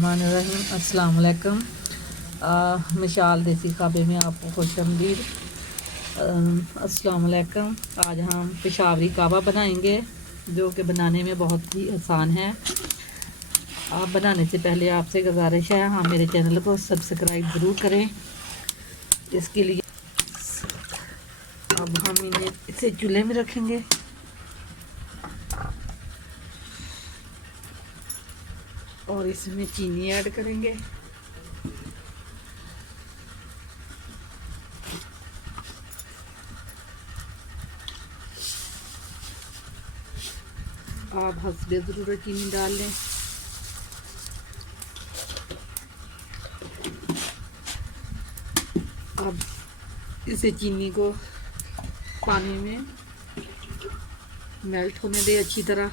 बिस्मिल्लाहिर्रहमानिर्रहीम। अस्सलाम वालेकुम। मिशाल देसी खाबे में आपको खुशामदीद। अस्सलाम वालेकुम। आज हम पेशावरी कावा बनाएंगे जो कि बनाने में बहुत ही आसान है। आप बनाने से पहले आपसे गुजारिश है हाँ मेरे चैनल को सब्सक्राइब ज़रूर करें। इसके लिए अब हम इसे चूल्हे में रखेंगे और इसमें चीनी ऐड करेंगे। आप हस्बे ज़रूरत चीनी डाल लें। अब इसे चीनी को पानी में मेल्ट होने दे अच्छी तरह।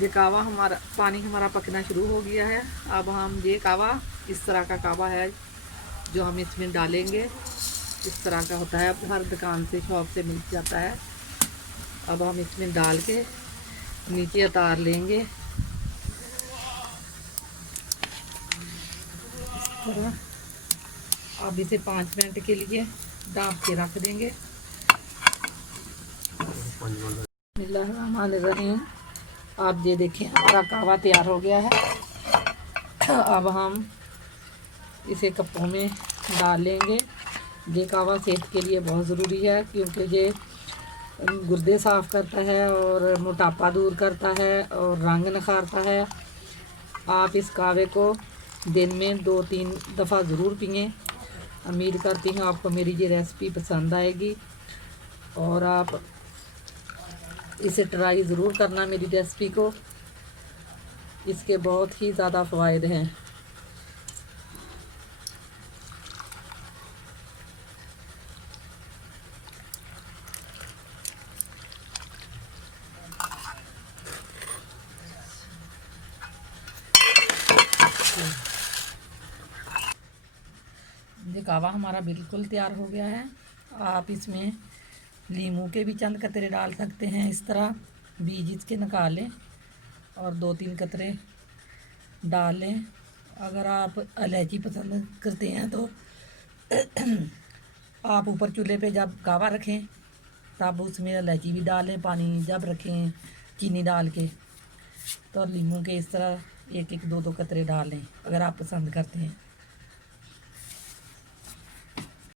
ये कावा पानी हमारा पकना शुरू हो गया है। अब हम ये कावा इस तरह का कावा है जो हम इसमें डालेंगे। इस तरह का होता है, हर दुकान से शॉप से मिल जाता है। अब हम इसमें डाल के नीचे उतार लेंगे इस तरह। अब इसे 5 मिनट के लिए ढाँप के रख देंगे। बिस्मिल्लाहिर्रहमानिर्रहीम। आप ये देखें हमारा कावा तैयार हो गया है। अब हम इसे कपों में डाल लेंगे। ये कावा सेहत के लिए बहुत ज़रूरी है क्योंकि ये गुर्दे साफ़ करता है और मोटापा दूर करता है और रंग निखारता है। आप इस कावे को दिन में 2-3 दफ़ा ज़रूर पिएं। उम्मीद करती हूँ आपको मेरी ये रेसिपी पसंद आएगी और आप इसे ट्राई ज़रूर करना मेरी रेसिपी को। इसके बहुत ही ज़्यादा फ़वाइद हैं। ये कावा हमारा बिल्कुल तैयार हो गया है। आप इसमें लीमू के भी चंद कतरे डाल सकते हैं। इस तरह बीज इसके निकालें और 2-3 कतरे डाल लें। अगर आप इलायची पसंद करते हैं तो आप ऊपर चूल्हे पे जब कावा रखें तब उसमें इलायची भी डालें। पानी जब रखें चीनी डाल के तो लीमू के इस तरह 1-1 2-2 कतरे डाल लें अगर आप पसंद करते हैं।